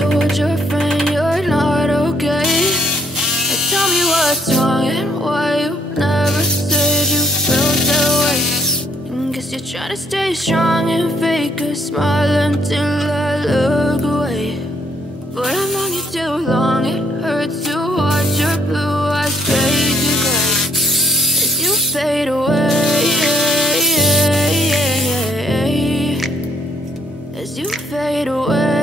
told your friend you're not okay. Tell me what's wrong and why you never said you felt that way. Guess you're trying to stay strong and fake a smile until I look away. But I've known you too long, it hurts to watch your blue eyes fade to gray as you fade away. As you fade away.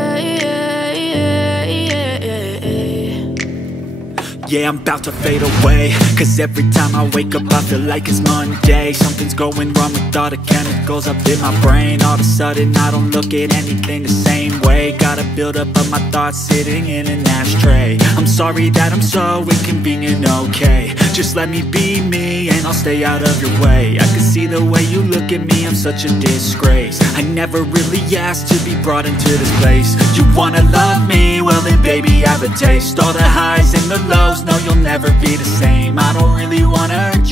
Yeah, I'm about to fade away, cause every time I wake up I feel like it's Monday. Something's going wrong with all the chemicals up in my brain. All of a sudden I don't look at anything the same way. Got a buildup of my thoughts sitting in an ashtray. I'm sorry that I'm so inconvenient, okay. Just let me be me and I'll stay out of your way. I can see the way you look at me, I'm such a disgrace. I never really asked to be brought into this place. You wanna love me? Well then baby, have a taste. All the highs and the lows, no, you'll never be the same. I don't really wanna hurt